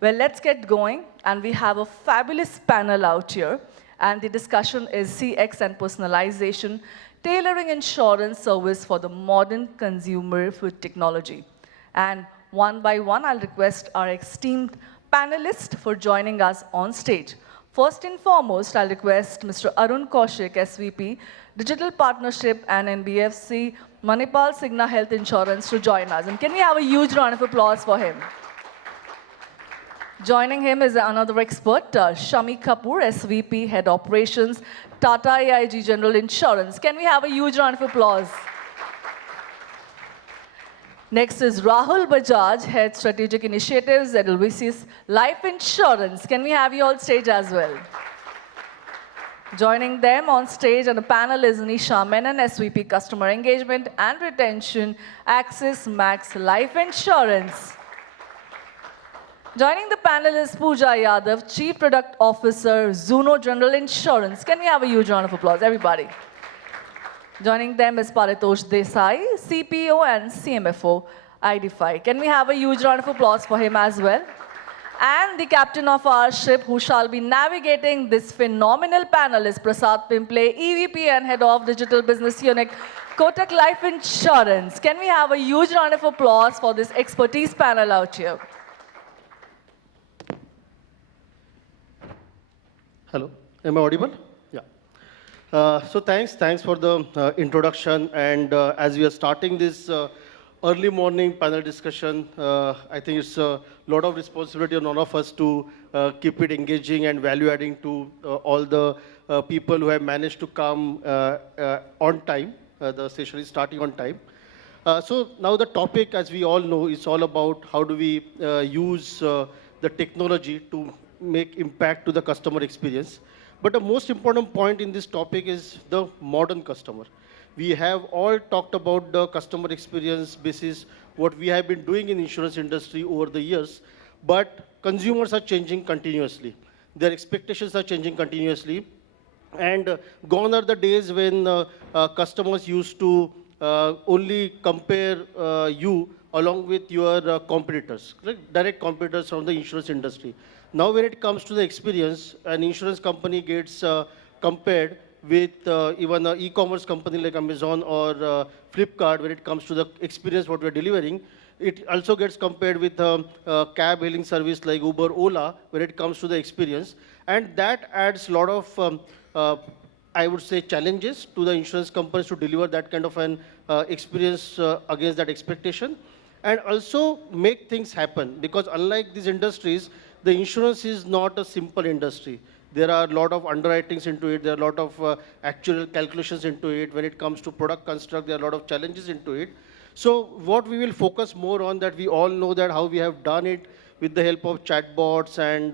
Well, let's get going. And we have a fabulous panel out here. And the discussion is CX and personalization, tailoring insurance service for the modern consumer with technology. And one by one, I'll request our esteemed panelists for joining us on stage. First and foremost, I'll request Mr. Arun Kaushik, SVP, Digital Partnership and NBFC, ManipalCigna Health Insurance, to join us. And can we have a huge round of applause for him? Joining him is another expert, Shammi Kapoor, SVP, Head Operations, TATA AIG General Insurance. Can we have a huge round of applause? Next is Rahul Bajaj, Head Strategic Initiatives, Edelweiss Life Insurance. Can we have you on stage as well? Joining them on stage on the panel is Nisha, Menon, SVP, Customer Engagement and Retention, Axis Max Life Insurance. Joining the panel is Pooja, Yadav, Chief Product Officer, Zuno General Insurance. Can we have a huge round of applause, everybody? Joining them is Paritosh, Desai, CPO and CMFO, IDfy. Can we have a huge round of applause for him as well? And the captain of our ship, who shall be navigating this phenomenal panel, is Prasad Pimple, EVP and Head of Digital Business Unit, Kotak Life Insurance. Can we have a huge round of applause for this expertise panel out here? Hello, am I audible? Yeah. So thanks for the introduction. And as we are starting this early morning panel discussion, I think it's a lot of responsibility on all of us to keep it engaging and value adding to all the people who have managed to come on time. The session is starting on time. So now the topic, as we all know, is all about how do we use the technology to make impact to the customer experience. But the most important point in this topic is the modern customer. We have all talked about the customer experience basis, what we have been doing in insurance industry over the years, but consumers are changing continuously. Their expectations are changing continuously. And gone are the days when customers used to only compare you along with your competitors, like direct competitors from the insurance industry. Now when it comes to the experience, an insurance company gets compared with even an e-commerce company like Amazon or Flipkart when it comes to the experience what we're delivering. It also gets compared with a cab hailing service like Uber, Ola when it comes to the experience. And that adds a lot of, I would say, challenges to the insurance companies to deliver that kind of an experience against that expectation. And also make things happen, because unlike these industries, the insurance is not a simple industry. There are a lot of underwritings into it. There are a lot of actual calculations into it. When it comes to product construct, there are a lot of challenges into it. So what we will focus more on, that we all know that how we have done it with the help of chatbots and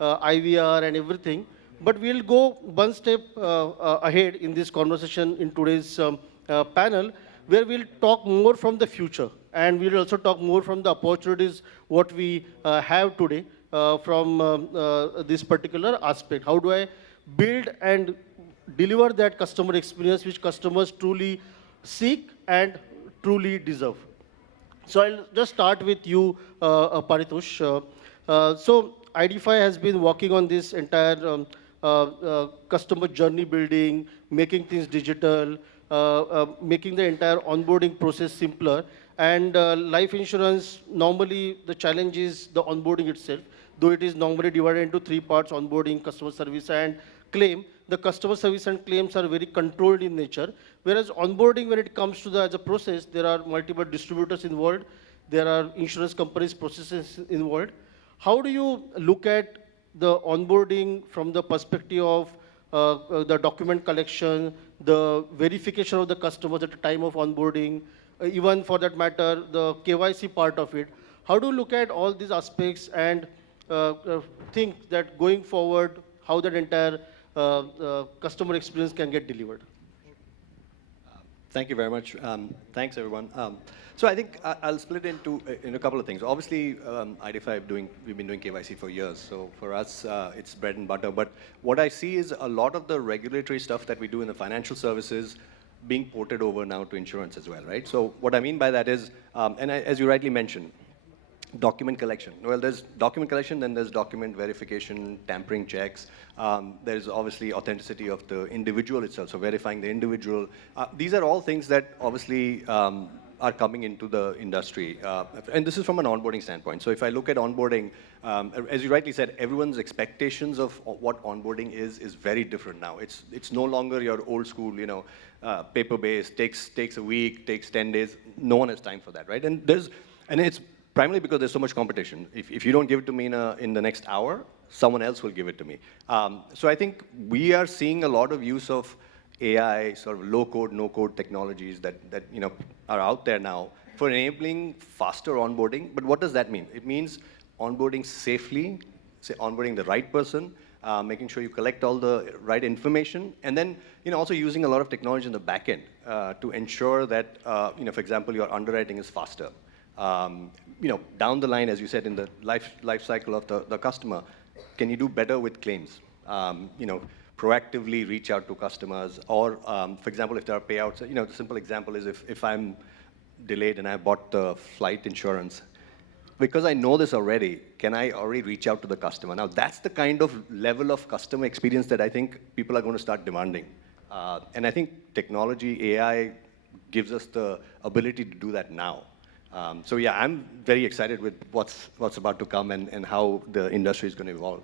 IVR and everything. But we'll go one step ahead in this conversation in today's panel, where we'll talk more from the future. And we'll also talk more from the opportunities what we have today from this particular aspect. How do I build and deliver that customer experience which customers truly seek and truly deserve? So I'll just start with you, Paritosh. So IDfy has been working on this entire customer journey building, making things digital, making the entire onboarding process simpler. And life insurance, normally the challenge is the onboarding itself. Though it is normally divided into three parts: onboarding, customer service, and claim. The customer service and claims are very controlled in nature. Whereas onboarding, when it comes to the as a process, there are multiple distributors involved. There are insurance companies' processes involved. How do you look at the onboarding from the perspective of the document collection, the verification of the customers at the time of onboarding, even for that matter, the KYC part of it? How do you look at all these aspects and think that going forward, how that entire customer experience can get delivered? Thank you very much. Thanks, everyone. So I think I'll split into in a couple of things. Obviously, IDfy we've been doing KYC for years. So for us, it's bread and butter. But what I see is a lot of the regulatory stuff that we do in the financial services being ported over now to insurance as well, right? So what I mean by that is, as you rightly mentioned, Document collection. Well, there's document collection, then there's document verification, tampering checks. There's obviously authenticity of the individual itself, so verifying the individual. These are all things that obviously are coming into the industry. And this is from an onboarding standpoint. So if I look at onboarding, as you rightly said, everyone's expectations of what onboarding is very different now. It's no longer your old school, paper-based, takes a week, takes 10 days. No one has time for that, right? And it's primarily because there's so much competition. If you don't give it to me in the next hour, someone else will give it to me. So I think we are seeing a lot of use of AI, sort of low-code, no-code technologies that are out there now for enabling faster onboarding. But what does that mean? It means onboarding safely, onboarding the right person, making sure you collect all the right information, and then also using a lot of technology in the back end to ensure that, for example, your underwriting is faster. Down the line, as you said, in the life cycle of the customer, can you do better with claims? Proactively reach out to customers, or for example, if there are payouts, the simple example is if I'm delayed and I bought the flight insurance, because I know this already, can I already reach out to the customer? Now, that's the kind of level of customer experience that I think people are going to start demanding. And I think technology, AI, gives us the ability to do that now. So yeah, I'm very excited with what's about to come and how the industry is going to evolve.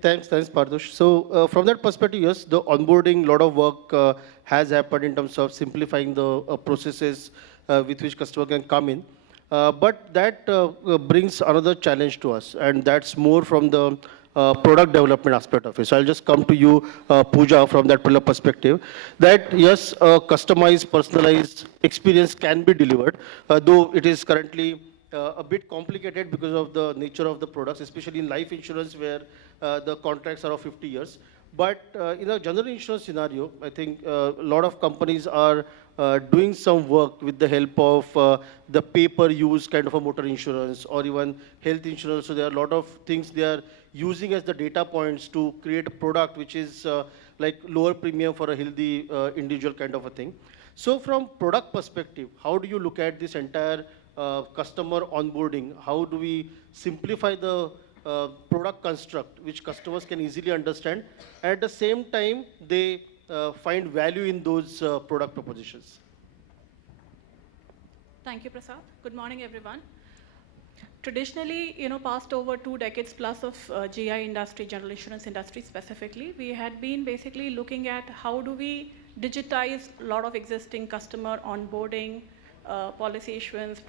Thanks, Paritosh. So from that perspective, yes, the onboarding, lot of work has happened in terms of simplifying the processes with which customer can come in. But that brings another challenge to us, and that's more from the product development aspect of it. So I'll just come to you, Pooja, from that particular perspective, that yes, a customized, personalized experience can be delivered, though it is currently a bit complicated because of the nature of the products, especially in life insurance where the contracts are of 50 years. But in a general insurance scenario, I think a lot of companies are doing some work with the help of the pay-per-use kind of a motor insurance or even health insurance. So there are a lot of things they are using as the data points to create a product which is like lower premium for a healthy individual kind of a thing. So from product perspective, how do you look at this entire customer onboarding? How do we simplify the product construct which customers can easily understand, and at the same time they find value in those product propositions? Thank you, Prasad. Good morning, everyone. Traditionally, past over 2 decades plus of GI industry, general insurance industry specifically, we had been basically looking at how do we digitize a lot of existing customer onboarding, policy issuance,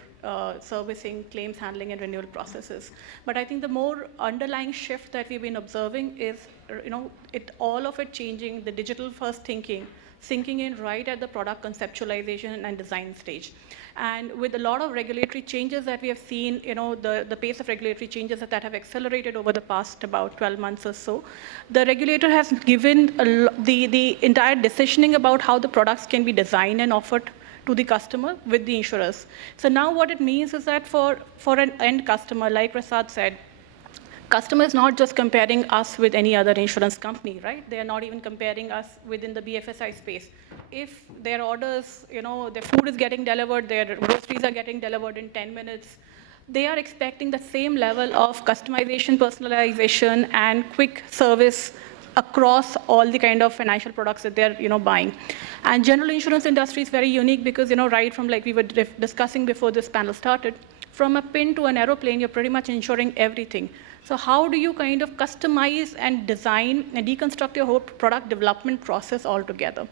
servicing, claims handling, and renewal processes. But I think the more underlying shift that we've been observing is, all of it changing, the digital first thinking, sinking in right at the product conceptualization and design stage. And with a lot of regulatory changes that we have seen, the pace of regulatory changes that have accelerated over the past about 12 months or so, the regulator has given the entire decisioning about how the products can be designed and offered to the customer with the insurers. So now what it means is that for an end customer, like Prasad said, customer is not just comparing us with any other insurance company, right? They are not even comparing us within the BFSI space. If their orders, their food is getting delivered, their groceries are getting delivered in 10 minutes, they are expecting the same level of customization, personalization, and quick service across all the kind of financial products that they're buying. And general insurance industry is very unique because right from like we were discussing before this panel started, from a pin to an aeroplane, you're pretty much insuring everything. So how do you kind of customize and design and deconstruct your whole product development process altogether?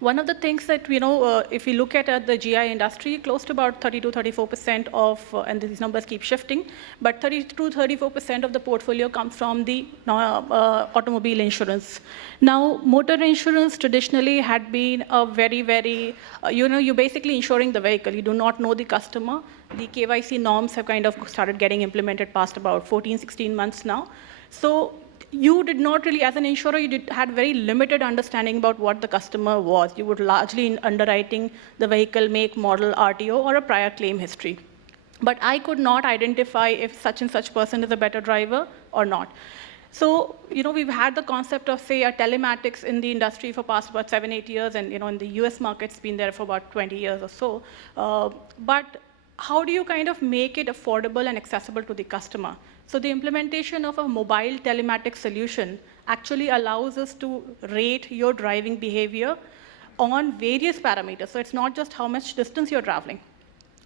One of the things that, if we look at the GI industry, close to about 30-34% of, and these numbers keep shifting, but 30-34% of the portfolio comes from the automobile insurance. Now, motor insurance traditionally had been a very, very, you're basically insuring the vehicle. You do not know the customer. The KYC norms have kind of started getting implemented past about 14, 16 months now. So you did not really, as an insurer, had very limited understanding about what the customer was. You would largely underwriting the vehicle, make, model, RTO, or a prior claim history. But I could not identify if such and such person is a better driver or not. So, we've had the concept of, say, a telematics in the industry for past about 7-8 years, and, in the US market, it's been there for about 20 years or so. But how do you kind of make it affordable and accessible to the customer? So the implementation of a mobile telematics solution actually allows us to rate your driving behavior on various parameters. So it's not just how much distance you're traveling,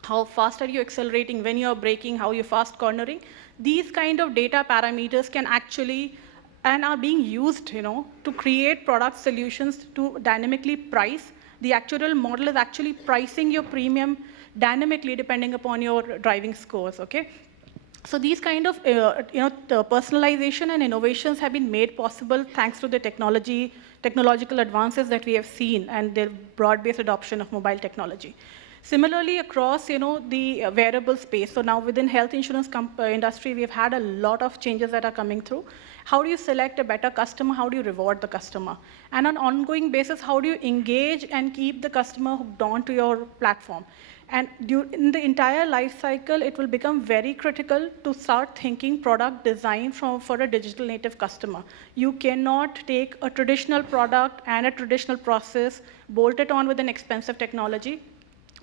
how fast are you accelerating, when you're braking, how you're fast cornering. These kind of data parameters can actually and are being used, to create product solutions to dynamically price. The actual model is actually pricing your premium dynamically depending upon your driving scores, okay? So these kind of, the personalization and innovations have been made possible thanks to the technological advances that we have seen and the broad-based adoption of mobile technology. Similarly, across, the wearable space, so now within health insurance industry, we've had a lot of changes that are coming through. How do you select a better customer? How do you reward the customer? And on an ongoing basis, how do you engage and keep the customer hooked on to your platform? And in the entire life cycle, it will become very critical to start thinking product design for a digital native customer. You cannot take a traditional product and a traditional process, bolt it on with an expensive technology,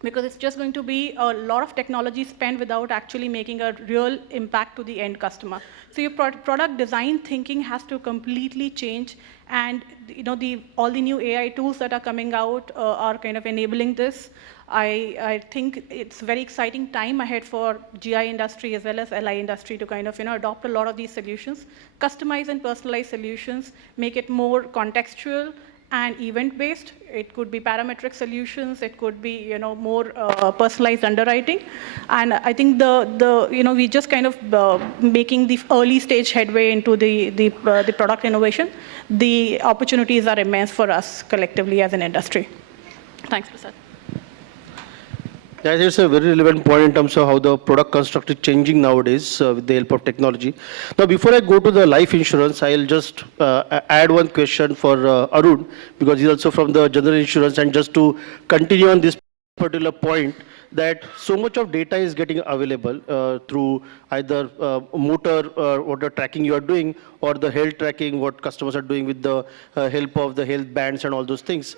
because it's just going to be a lot of technology spent without actually making a real impact to the end customer. So your product design thinking has to completely change, and all the new AI tools that are coming out are kind of enabling this. I think it's a very exciting time ahead for GI industry as well as LI industry to kind of adopt a lot of these solutions, customize and personalize solutions, make it more contextual and event-based. It could be parametric solutions. It could be more personalized underwriting. And I think we just kind of making the early stage headway into the product innovation. The opportunities are immense for us collectively as an industry. Thanks, Prasad. Yeah, I think it's a very relevant point in terms of how the product construct is changing nowadays with the help of technology. Now, before I go to the life insurance, I'll just add one question for Arun, because he's also from the general insurance, and just to continue on this particular point, that so much of data is getting available through either motor what the tracking you are doing, or the health tracking, what customers are doing with the help of the health bands and all those things.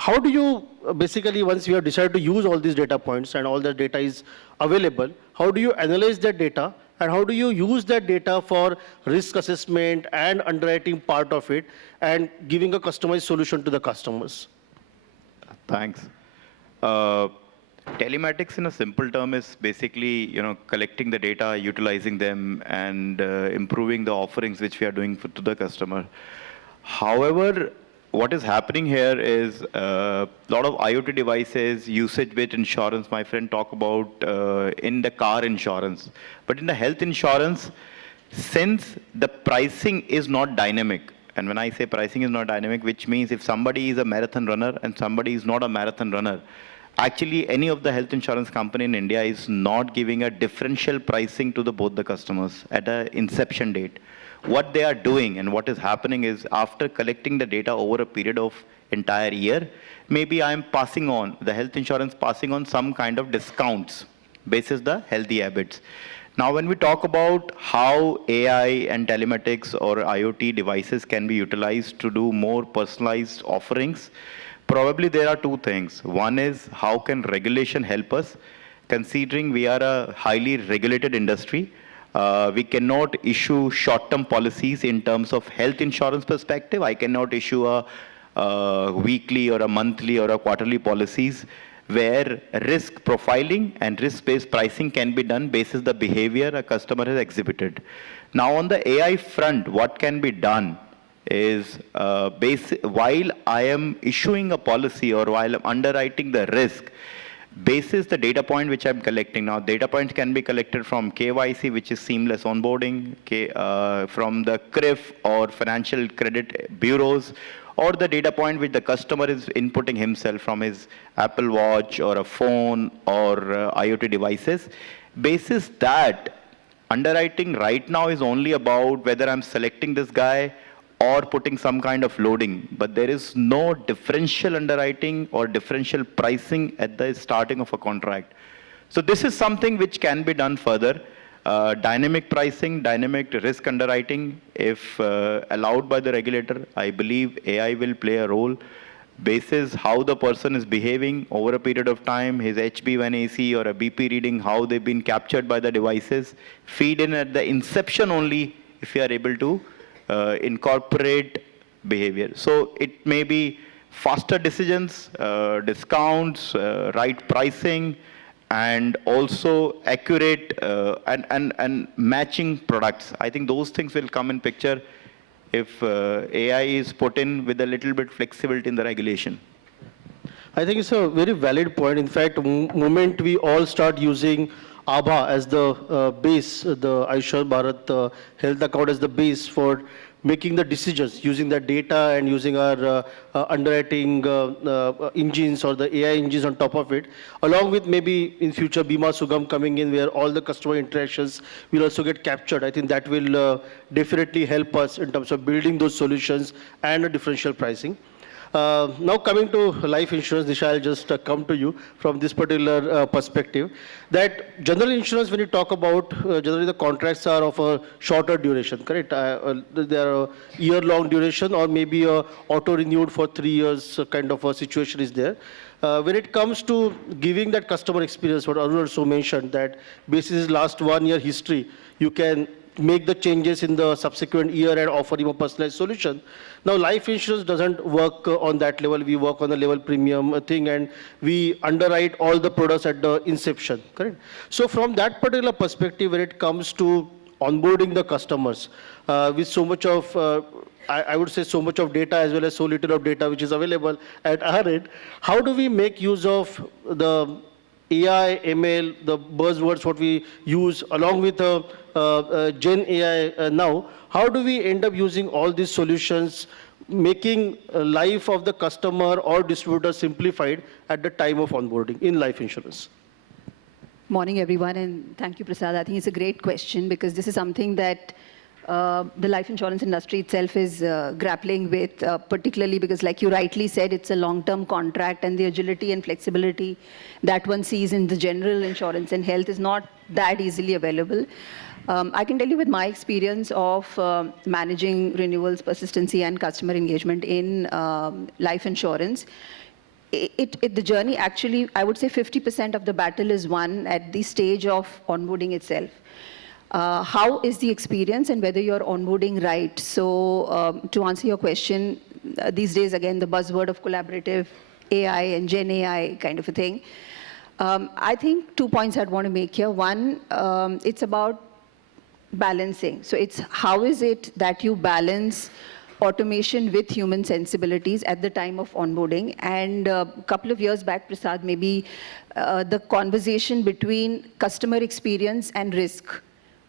How do you basically, once you have decided to use all these data points and all the data is available, how do you analyze that data, and how do you use that data for risk assessment and underwriting part of it, and giving a customized solution to the customers? Thanks. Telematics in a simple term is basically, collecting the data, utilizing them, and improving the offerings which we are doing to the customer. However, what is happening here is a lot of IoT devices, usage-based insurance, my friend talked about in the car insurance. But in the health insurance, since the pricing is not dynamic, and when I say pricing is not dynamic, which means if somebody is a marathon runner and somebody is not a marathon runner, actually any of the health insurance company in India is not giving a differential pricing to both the customers at an inception date. What they are doing and what is happening is, after collecting the data over a period of entire year, maybe I am passing on, the health insurance passing on some kind of discounts basis the healthy habits. Now, when we talk about how AI and telematics or IoT devices can be utilized to do more personalized offerings, probably there are two things. One is, how can regulation help us? Considering we are a highly regulated industry, we cannot issue short-term policies in terms of health insurance perspective. I cannot issue a weekly or a monthly or a quarterly policies where risk profiling and risk-based pricing can be done based on the behavior a customer has exhibited. Now, on the AI front, what can be done is, while I am issuing a policy or while I'm underwriting the risk, basis the data point which I'm collecting. Now, data points can be collected from KYC, which is seamless onboarding, from the CRIF or financial credit bureaus, or the data point which the customer is inputting himself from his Apple Watch or a phone or IoT devices. Basis that, underwriting right now is only about whether I'm selecting this guy or putting some kind of loading, but there is no differential underwriting or differential pricing at the starting of a contract. So this is something which can be done further. Dynamic pricing, dynamic risk underwriting, if allowed by the regulator, I believe AI will play a role. basis how the person is behaving over a period of time, his HbA1c or a BP reading, how they've been captured by the devices, feed in at the inception only if you are able to incorporate behavior. So it may be faster decisions, discounts, right pricing, and also accurate and matching products. I think those things will come in picture if AI is put in with a little bit flexibility in the regulation. I think it's a very valid point. In fact, moment we all start using ABHA as the base, the Ayushman Bharat health account as the base for making the decisions, using that data and using our underwriting engines or the AI engines on top of it, along with maybe in future Bima Sugam coming in where all the customer interactions will also get captured. I think that will definitely help us in terms of building those solutions and a differential pricing. Now coming to life insurance, Nisha, I'll just come to you from this particular perspective. That general insurance, when you talk about, generally the contracts are of a shorter duration, correct? They are a year-long duration or maybe a auto-renewed for 3 years kind of a situation is there. When it comes to giving that customer experience, what Arun also mentioned, that basis last 1 year history, you can make the changes in the subsequent year and offer him a personalized solution. Now, life insurance doesn't work on that level. We work on the level premium thing, and we underwrite all the products at the inception, correct? So from that particular perspective, when it comes to onboarding the customers, with so much of, I would say so much of data as well as so little of data which is available at our end, how do we make use of the AI, ML, the buzzwords what we use along with Gen AI now, how do we end up using all these solutions, making life of the customer or distributor simplified at the time of onboarding in life insurance? Morning, everyone, and thank you, Prasad. I think it's a great question because this is something that the life insurance industry itself is grappling with, particularly because, like you rightly said, it's a long-term contract, and the agility and flexibility that one sees in the general insurance and health is not that easily available. I can tell you with my experience of managing renewals, persistency, and customer engagement in life insurance, the journey actually, I would say 50% of the battle is won at the stage of onboarding itself. How is the experience and whether you're onboarding right? So to answer your question, these days, again, the buzzword of collaborative AI and Gen AI kind of a thing. I think 2 points I'd want to make here. One, it's about balancing. So it's how is it that you balance automation with human sensibilities at the time of onboarding. And a couple of years back, Prasad, maybe the conversation between customer experience and risk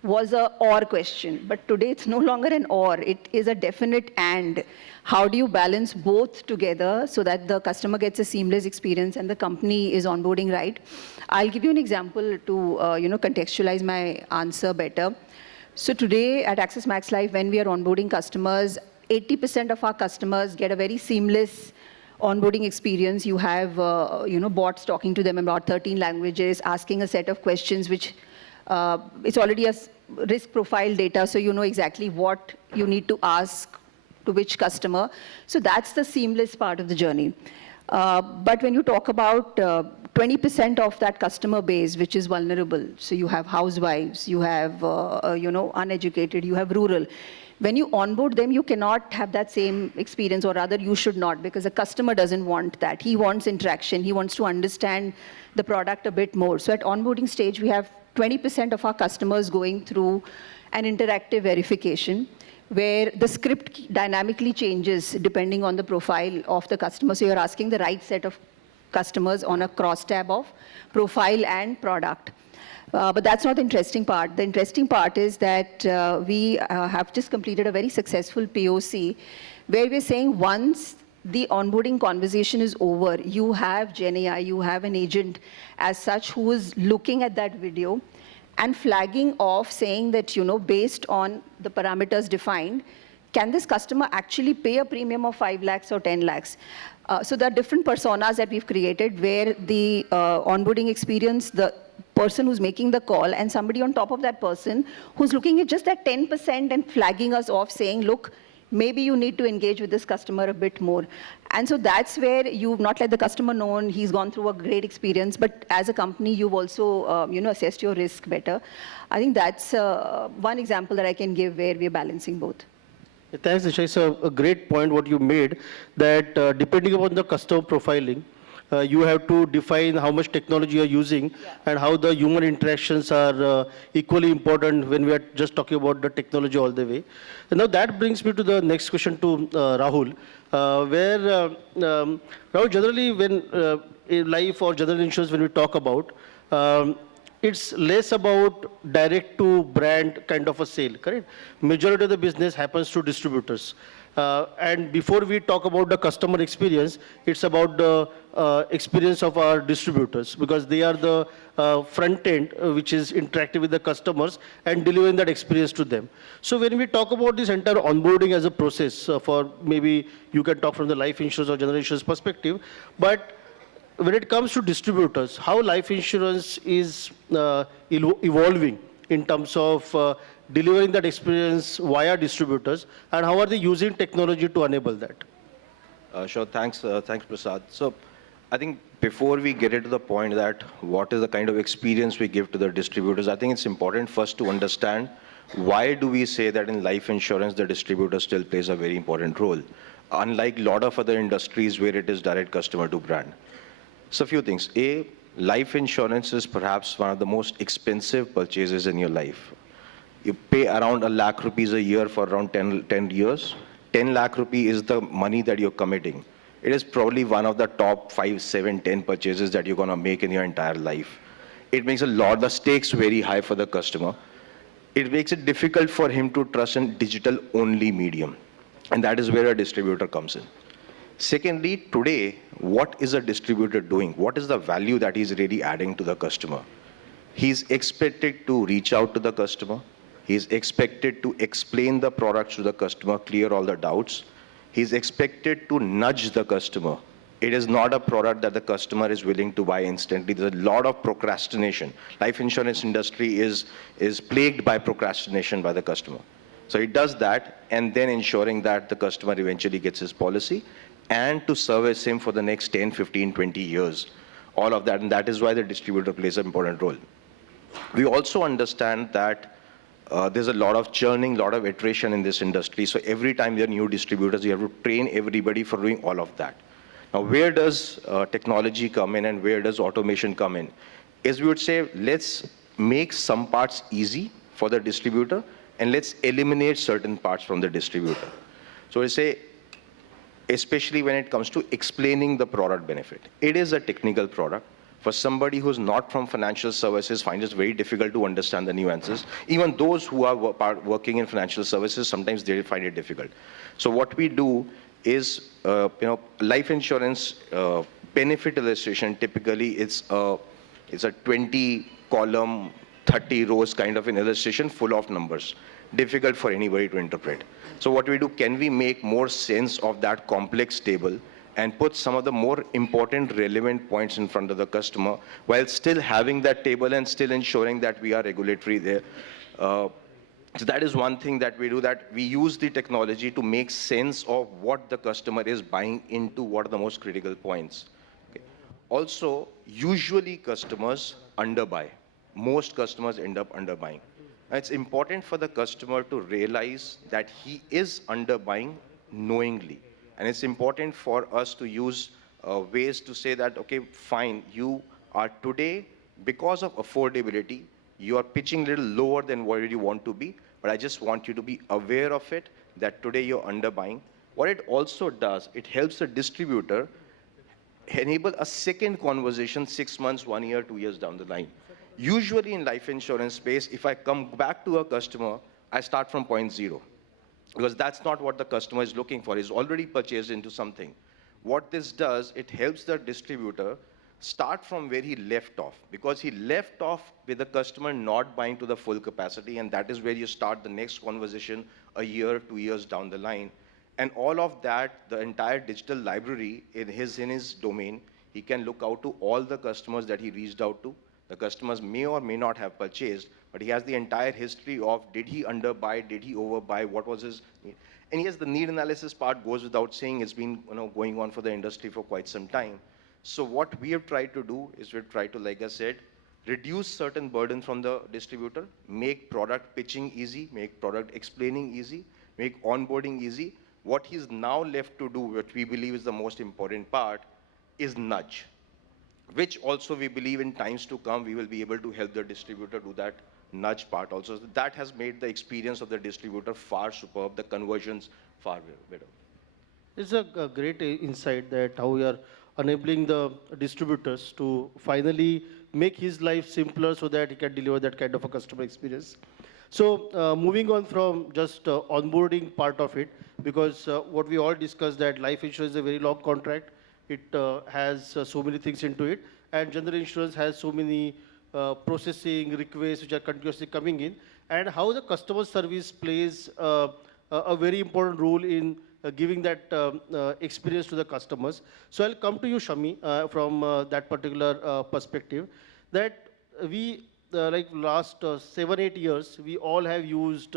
was a or question, but today it's no longer an or, it is a definite and. How do you balance both together so that the customer gets a seamless experience and the company is onboarding right? I'll give you an example to contextualize my answer better. So today at Axis Max Life, when we are onboarding customers, 80% of our customers get a very seamless onboarding experience. You have bots talking to them about 13 languages, asking a set of questions which it's already a risk profile data, so you know exactly what you need to ask to which customer. So that's the seamless part of the journey. But when you talk about 20% of that customer base, which is vulnerable, so you have housewives, you have uneducated, you have rural. When you onboard them, you cannot have that same experience, or rather you should not, because the customer doesn't want that. He wants interaction. He wants to understand the product a bit more. So at onboarding stage, we have 20% of our customers going through an interactive verification where the script dynamically changes depending on the profile of the customer. So you're asking the right set of customers on a cross-tab of profile and product. But that's not the interesting part. The interesting part is that we have just completed a very successful POC where we're saying once the onboarding conversation is over, you have Gen AI, you have an agent as such who is looking at that video and flagging off saying that, based on the parameters defined, can this customer actually pay a premium of 5 lakhs or 10 lakhs? So there are different personas that we've created where the onboarding experience, the person who's making the call and somebody on top of that person who's looking at just that 10% and flagging us off saying, look, maybe you need to engage with this customer a bit more. And so that's where you've not let the customer know he's gone through a great experience, but as a company, you've also assessed your risk better. I think that's one example that I can give where we're balancing both. Thanks, Nisha. It's a great point what you made, that depending upon the customer profiling, you have to define how much technology you're using and how the human interactions are equally important when we are just talking about the technology all the way. And now that brings me to the next question to Rahul, Rahul, generally when in life or general insurance, when we talk about, it's less about direct to brand kind of a sale, correct? Majority of the business happens through distributors. And before we talk about the customer experience, it's about the experience of our distributors, because they are the front end which is interactive with the customers and delivering that experience to them. So when we talk about this entire onboarding as a process, for maybe you can talk from the life insurance or general insurance perspective, but when it comes to distributors, how life insurance is evolving in terms of delivering that experience via distributors, and how are they using technology to enable that? Sure, thanks, Prasad. So I think before we get into the point that what is the kind of experience we give to the distributors, I think it's important first to understand why do we say that in life insurance the distributor still plays a very important role, unlike a lot of other industries where it is direct customer to brand. So a few things. A, life insurance is perhaps one of the most expensive purchases in your life. You pay around ₹1 lakh a year for around 10 years. 10 lakh rupee is the money that you're committing. It is probably one of the top 5, 7, 10 purchases that you're going to make in your entire life. It makes the stakes very high for the customer. It makes it difficult for him to trust in digital-only medium. And that is where a distributor comes in. Secondly, today, what is a distributor doing? What is the value that he's really adding to the customer? He's expected to reach out to the customer. He's expected to explain the products to the customer, clear all the doubts. He's expected to nudge the customer. It is not a product that the customer is willing to buy instantly. There's a lot of procrastination. Life insurance industry is plagued by procrastination by the customer. So it does that, and then ensuring that the customer eventually gets his policy, and to service him for the next 10, 15, 20 years. All of that, and that is why the distributor plays an important role. We also understand that there's a lot of churning, a lot of iteration in this industry. So every time there are new distributors, you have to train everybody for doing all of that. Now, where does technology come in and where does automation come in? Is we would say, let's make some parts easy for the distributor and let's eliminate certain parts from the distributor. So we say, especially when it comes to explaining the product benefit. It is a technical product. For somebody who's not from financial services, finds it very difficult to understand the nuances. Even those who are working in financial services, sometimes they find it difficult. So what we do is, life insurance benefit illustration, typically it's a 20-column, 30 rows kind of an illustration full of numbers. Difficult for anybody to interpret. So what we do, can we make more sense of that complex table and put some of the more important relevant points in front of the customer while still having that table and still ensuring that we are regulatory there. So that is one thing that we do, that we use the technology to make sense of what the customer is buying into, what are the most critical points. Okay. Also, usually customers underbuy. Most customers end up underbuying. It's important for the customer to realize that he is underbuying knowingly. And it's important for us to use ways to say that, okay, fine, you are today, because of affordability, you are pitching a little lower than where you want to be, but I just want you to be aware of it, that today you're underbuying. What it also does, it helps the distributor enable a second conversation 6 months, 1 year, 2 years down the line. Usually in life insurance space, if I come back to a customer, I start from point zero. Because that's not what the customer is looking for. He's already purchased into something. What this does, it helps the distributor start from where he left off. Because he left off with the customer not buying to the full capacity, and that is where you start the next conversation a year, 2 years down the line. And all of that, the entire digital library in his domain, he can look out to all the customers that he reached out to, The customers may or may not have purchased, but he has the entire history of did he underbuy, did he overbuy, what was his need. And yes, the need analysis part goes without saying. It's been going on for the industry for quite some time. So what we have tried to do is we've tried to, like I said, reduce certain burden from the distributor, make product pitching easy, make product explaining easy, make onboarding easy. What he's now left to do, what we believe is the most important part, is nudge, which also we believe in times to come, we will be able to help the distributor do that nudge part also. So that has made the experience of the distributor far superb, the conversions far better. It's a great insight that how we are enabling the distributors to finally make his life simpler so that he can deliver that kind of a customer experience. So moving on from just onboarding part of it, because what we all discussed that life insurance is a very long contract. It has so many things into it, and general insurance has so many processing requests which are continuously coming in, and how the customer service plays a very important role in giving that experience to the customers. So I'll come to you, Shammi, from that particular perspective, that we, like last 7-8 years, we all have used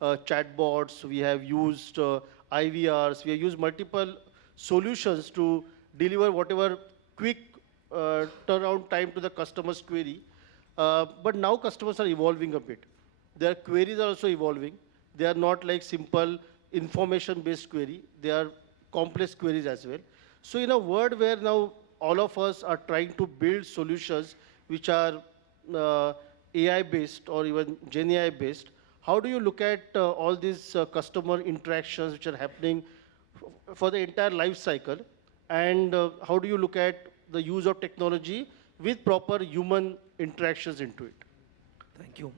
chatbots, we have used IVRs, we have used multiple solutions to deliver whatever quick turnaround time to the customer's query. But now customers are evolving a bit. Their queries are also evolving. They are not like simple information-based query. They are complex queries as well. So in a world where now all of us are trying to build solutions which are AI-based or even Gen AI-based, how do you look at all these customer interactions which are happening for the entire life cycle? And how do you look at the use of technology with proper human interactions into it? Thank you.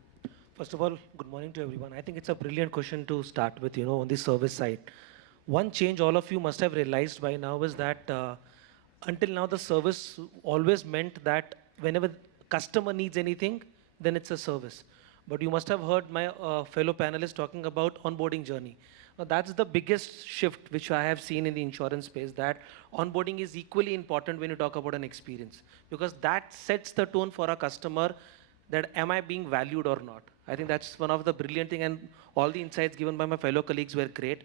First of all, good morning to everyone. I think it's a brilliant question to start with, on the service side. One change all of you must have realized by now is that until now the service always meant that whenever customer needs anything, then it's a service. But you must have heard my fellow panelists talking about onboarding journey. Now, that's the biggest shift which I have seen in the insurance space, that onboarding is equally important when you talk about an experience, because that sets the tone for a customer that am I being valued or not. I think that's one of the brilliant thing, and all the insights given by my fellow colleagues were great.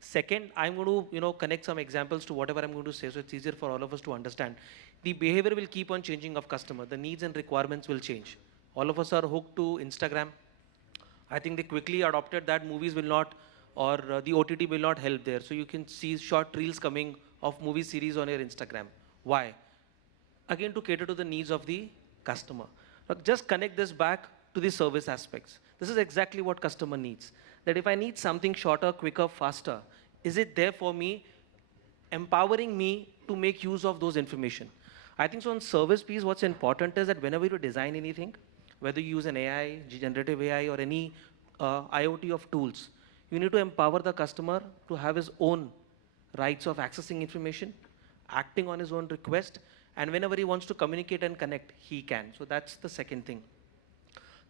Second, I'm going to connect some examples to whatever I'm going to say, so it's easier for all of us to understand. The behavior will keep on changing of customer. The needs and requirements will change. All of us are hooked to Instagram. I think they quickly adopted that movies will not, or the OTT will not help there. So you can see short reels coming of movie series on your Instagram. Why? Again, to cater to the needs of the customer. Now, just connect this back to the service aspects. This is exactly what customer needs. That if I need something shorter, quicker, faster, is it there for me, empowering me to make use of those information? I think so on service piece, what's important is that whenever you design anything, whether you use an AI, generative AI, or any IoT of tools, you need to empower the customer to have his own rights of accessing information, acting on his own request, and whenever he wants to communicate and connect, he can. So that's the second thing.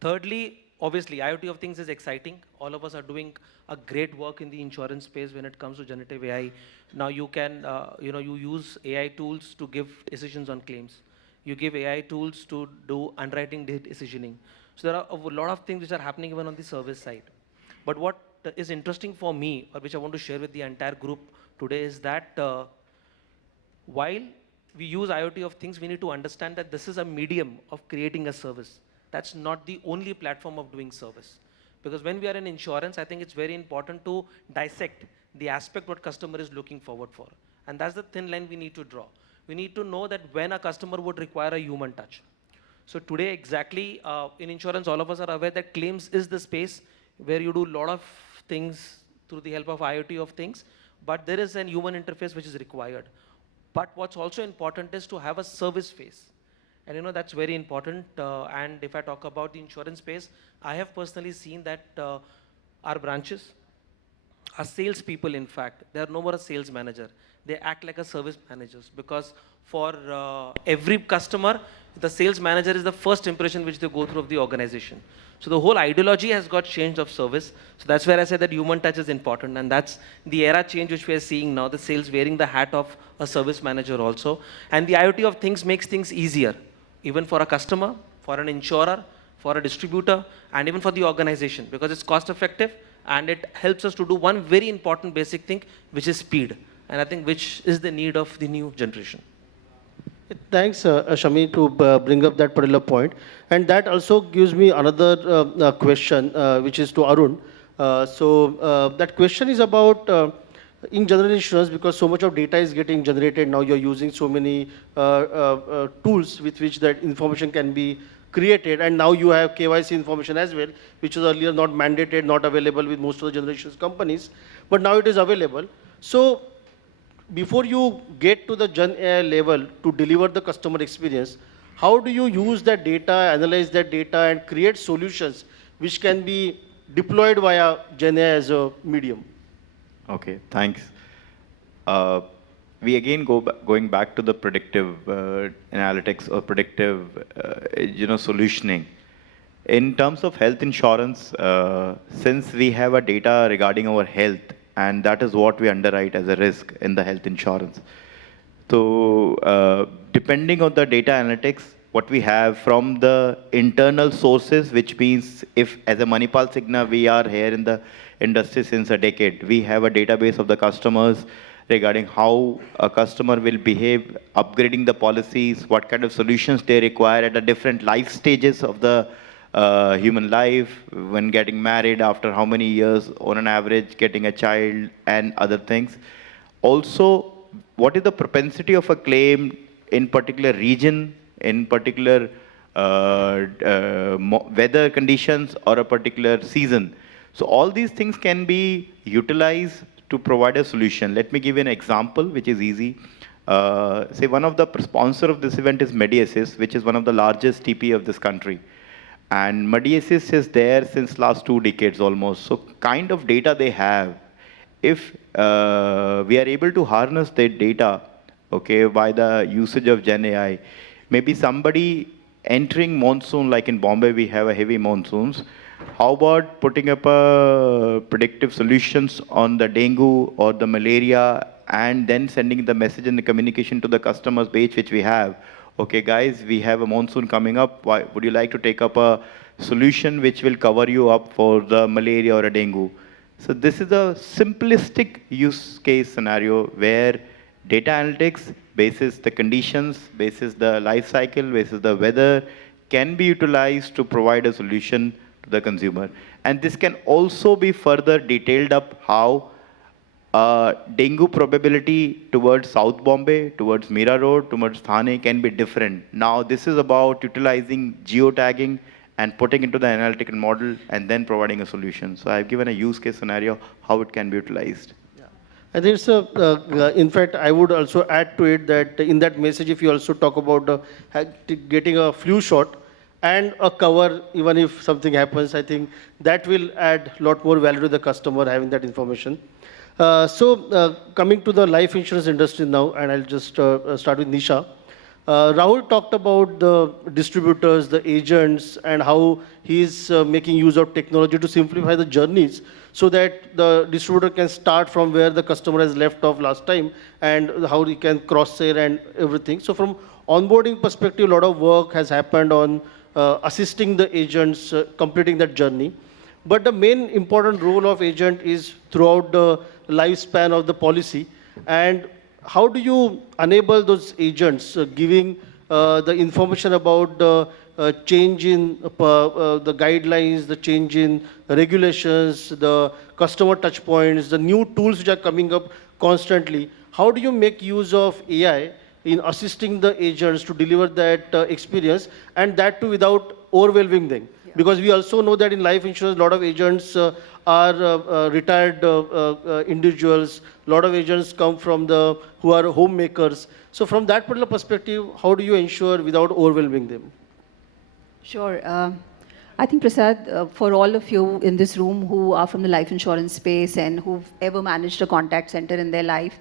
Thirdly, obviously, IoT of things is exciting. All of us are doing a great work in the insurance space when it comes to generative AI. Now you can, you use AI tools to give decisions on claims. You give AI tools to do underwriting decisioning. So there are a lot of things which are happening even on the service side. But what is interesting for me, or which I want to share with the entire group today, is that while we use IoT of things, we need to understand that this is a medium of creating a service. That's not the only platform of doing service. Because when we are in insurance, I think it's very important to dissect the aspect what customer is looking forward for. And that's the thin line we need to draw. We need to know that when a customer would require a human touch. So today, exactly, in insurance, all of us are aware that claims is the space where you do a lot of things through the help of IoT of things, but there is an human interface which is required. But what's also important is to have a service phase. And that's very important. And if I talk about the insurance space, I have personally seen that our branches, our salespeople, in fact, they are no more a sales manager. They act like a service managers, because for every customer, the sales manager is the first impression which they go through of the organization. So the whole ideology has got changed of service. So that's where I say that human touch is important, and that's the era change which we are seeing now, the sales wearing the hat of a service manager also. And the IoT of things makes things easier, even for a customer, for an insurer, for a distributor, and even for the organization, because it's cost effective and it helps us to do one very important basic thing, which is speed. And I think which is the need of the new generation. Thanks, Shammi, to bring up that particular point. And that also gives me another question, which is to Arun. That question is about, in general insurance, because so much of data is getting generated now, you're using so many tools with which that information can be created. And now you have KYC information as well, which was earlier not mandated, not available with most of the general insurance companies. But now it is available. So before you get to the Gen AI level to deliver the customer experience, how do you use that data, analyze that data, and create solutions which can be deployed via Gen AI as a medium? Okay, thanks. We again going back to the predictive analytics or predictive, solutioning. In terms of health insurance, since we have a data regarding our health, and that is what we underwrite as a risk in the health insurance. So depending on the data analytics, what we have from the internal sources, which means if as a ManipalCigna, we are here in the industry since a decade, we have a database of the customers regarding how a customer will behave, upgrading the policies, what kind of solutions they require at the different life stages of the human life, when getting married, after how many years on an average, getting a child, and other things. Also, what is the propensity of a claim in particular region, in particular weather conditions, or a particular season. So all these things can be utilized to provide a solution. Let me give you an example, which is easy. Say one of the sponsor of this event is MediAssist, which is one of the largest TP of this country. And MediAssist is there since last 2 decades almost. So kind of data they have, if we are able to harness that data, okay, by the usage of Gen AI, maybe somebody entering monsoon, like in Bombay, we have a heavy monsoons. How about putting up a predictive solutions on the dengue or the malaria, and then sending the message and the communication to the customer's page, which we have. Okay, guys, we have a monsoon coming up. Why, would you like to take up a solution which will cover you up for the malaria or a dengue? So this is a simplistic use case scenario where data analytics, basis the conditions, basis the life cycle, basis the weather, can be utilized to provide a solution to the consumer. And this can also be further detailed up how dengue probability towards South Bombay, towards Mira Road, towards Thane can be different. Now this is about utilizing geotagging and putting into the analytical model and then providing a solution. So I've given a use case scenario how it can be utilized. I think it's in fact, I would also add to it that in that message, if you also talk about getting a flu shot and a cover, even if something happens, I think that will add a lot more value to the customer having that information. Coming to the life insurance industry now, and I'll just start with Nisha. Rahul talked about the distributors, the agents, and how he's making use of technology to simplify the journeys so that the distributor can start from where the customer has left off last time and how he can cross-sell and everything. So from onboarding perspective, a lot of work has happened on assisting the agents completing that journey. But the main important role of agent is throughout the lifespan of the policy. And how do you enable those agents giving the information about the change in the guidelines, the change in regulations, the customer touch points, the new tools which are coming up constantly? How do you make use of AI in assisting the agents to deliver that experience, and that too without overwhelming them? Because we also know that in life insurance, a lot of agents are retired individuals. A lot of agents come from who are homemakers. So from that particular perspective, how do you ensure without overwhelming them? Sure. I think, Prasad, for all of you in this room who are from the life insurance space and who've ever managed a contact center in their life,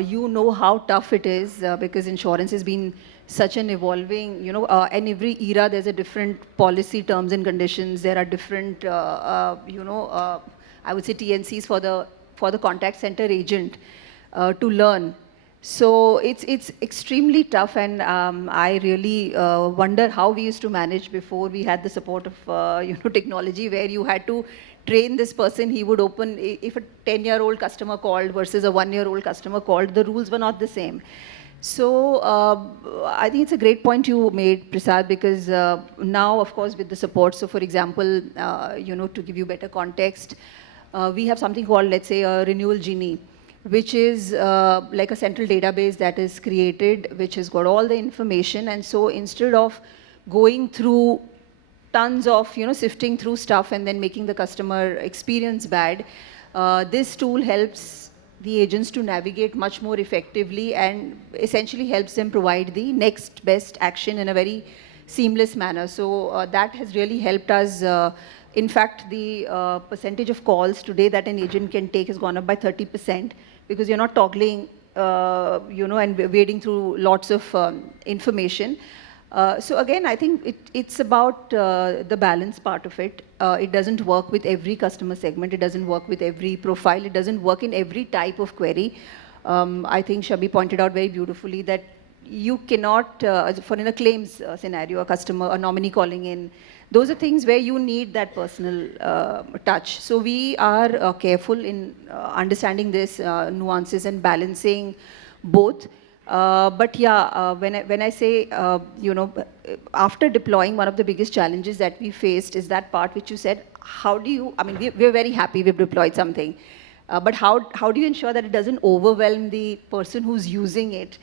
you know how tough it is because insurance has been such an evolving, and every era there's a different policy terms and conditions. There are different, I would say TNCs for the contact center agent to learn. So it's extremely tough, and I really wonder how we used to manage before we had the support of technology, where you had to train this person. He would open, if a 10-year-old customer called versus a 1-year-old customer called, the rules were not the same. So I think it's a great point you made, Prasad, because now, of course, with the support. So, for example, to give you better context, we have something called, let's say, a renewal genie, which is like a central database that is created, which has got all the information. And so instead of going through tons of, sifting through stuff and then making the customer experience bad, this tool helps the agents to navigate much more effectively and essentially helps them provide the next best action in a very seamless manner. So that has really helped us. In fact, the percentage of calls today that an agent can take has gone up by 30%, because you're not toggling, and wading through lots of information. So again, I think it's about the balance part of it. It doesn't work with every customer segment. It doesn't work with every profile. It doesn't work in every type of query. I think Shammi pointed out very beautifully that you cannot, for in a claims scenario, a nominee calling in, those are things where you need that personal touch. So we are careful in understanding this nuances and balancing both. But yeah, when I say, after deploying, one of the biggest challenges that we faced is that part which you said, how do you, I mean, we're very happy we've deployed something, but how do you ensure that it doesn't overwhelm the person who's using it?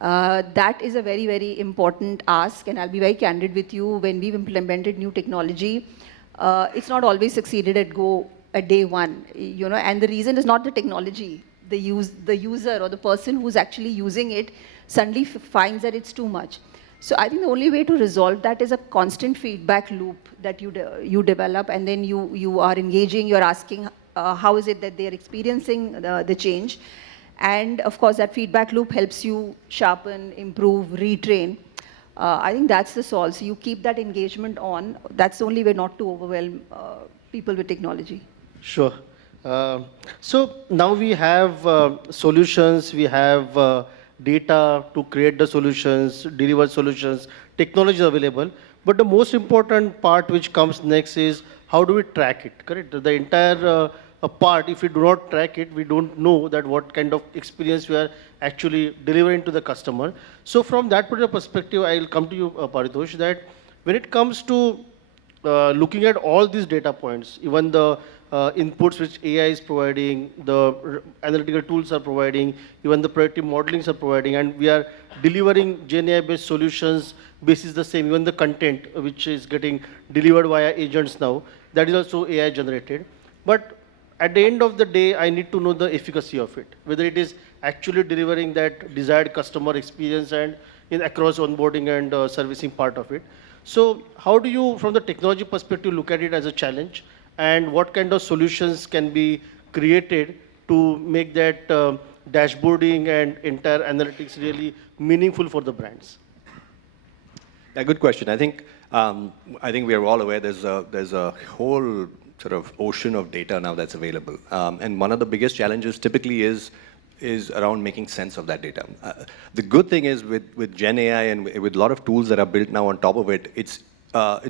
That is a very, very important ask, and I'll be very candid with you. When we've implemented new technology, it's not always succeeded at day one, and the reason is not the technology. The user or the person who's actually using it suddenly finds that it's too much. So I think the only way to resolve that is a constant feedback loop that you develop, and then you are engaging, you're asking how is it that they're experiencing the change. And of course, that feedback loop helps you sharpen, improve, retrain. I think that's the solve. So you keep that engagement on. That's the only way not to overwhelm people with technology. Sure. So now we have solutions, we have data to create the solutions, deliver solutions, technology is available. But the most important part which comes next is how do we track it, correct? The entire part, if we do not track it, we don't know that what kind of experience we are actually delivering to the customer. So from that particular perspective, I'll come to you, Paritosh, that when it comes to looking at all these data points, even the inputs which AI is providing, the analytical tools are providing, even the predictive modelings are providing, and we are delivering GenAI-based solutions basis the same, even the content which is getting delivered via agents now, that is also AI generated. But at the end of the day, I need to know the efficacy of it, whether it is actually delivering that desired customer experience and across onboarding and servicing part of it. So how do you, from the technology perspective, look at it as a challenge, and what kind of solutions can be created to make that dashboarding and entire analytics really meaningful for the brands? Yeah, good question. I think we are all aware there's a whole sort of ocean of data now that's available, and one of the biggest challenges typically is around making sense of that data. The good thing is with Gen AI and with a lot of tools that are built now on top of it, it's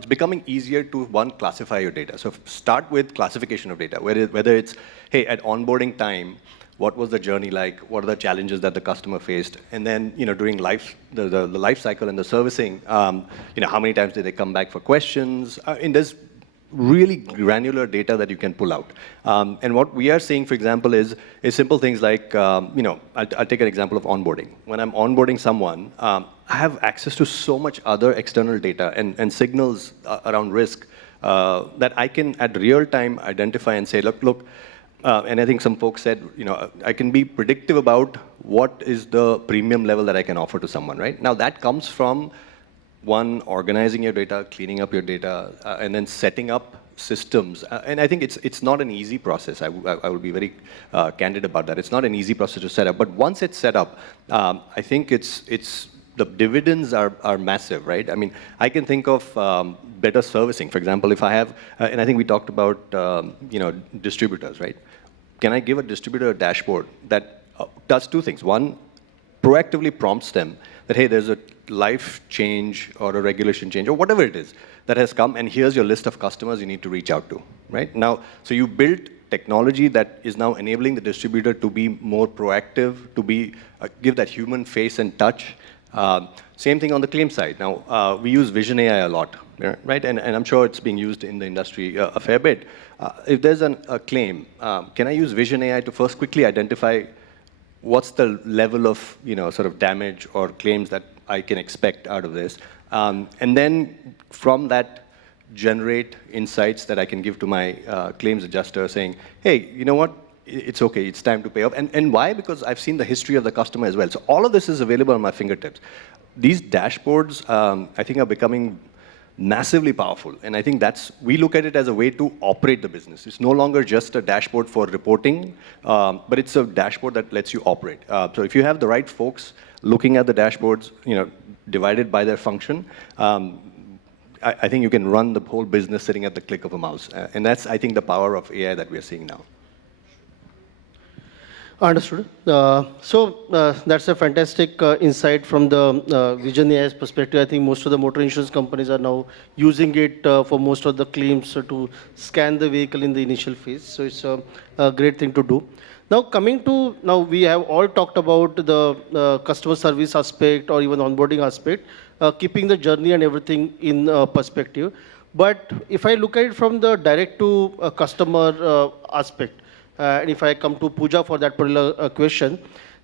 becoming easier to, one, classify your data. So start with classification of data, whether it's, hey, at onboarding time, what was the journey like? What are the challenges that the customer faced? And then, during the life cycle and the servicing, how many times did they come back for questions? And there's really granular data that you can pull out. And what we are seeing, for example, is simple things like, I'll take an example of onboarding. When I'm onboarding someone, I have access to so much other external data and signals around risk that I can, at real time, identify and say, look, and I think some folks said, I can be predictive about what is the premium level that I can offer to someone, right? Now, that comes from, one, organizing your data, cleaning up your data, and then setting up systems. And I think it's not an easy process. I will be very candid about that. It's not an easy process to set up. But once it's set up, I think the dividends are massive, right? I mean, I can think of better servicing. For example, if I have, and I think we talked about, distributors, right? Can I give a distributor a dashboard that does two things? One, proactively prompts them that, hey, there's a life change or a regulation change or whatever it is that has come, and here's your list of customers you need to reach out to, right? Now, so you built technology that is now enabling the distributor to be more proactive, to be give that human face and touch. Same thing on the claim side. Now, we use Vision AI a lot, right? And I'm sure it's being used in the industry a fair bit. If there's a claim, can I use Vision AI to first quickly identify what's the level of sort of damage or claims that I can expect out of this? And then from that, generate insights that I can give to my claims adjuster saying, hey, you know what? It's okay, it's time to pay off. And why? Because I've seen the history of the customer as well. So all of this is available on my fingertips. These dashboards, I think, are becoming massively powerful. And I think we look at it as a way to operate the business. It's no longer just a dashboard for reporting, but it's a dashboard that lets you operate. So if you have the right folks looking at the dashboards, divided by their function, I think you can run the whole business sitting at the click of a mouse. And that's, I think, the power of AI that we're seeing now. Understood. That's a fantastic insight from the Vision AI's perspective. I think most of the motor insurance companies are now using it for most of the claims to scan the vehicle in the initial phase. So it's a great thing to do. Now, we have all talked about the customer service aspect or even onboarding aspect, keeping the journey and everything in perspective. But if I look at it from the direct to customer aspect, and if I come to Pooja for that particular question,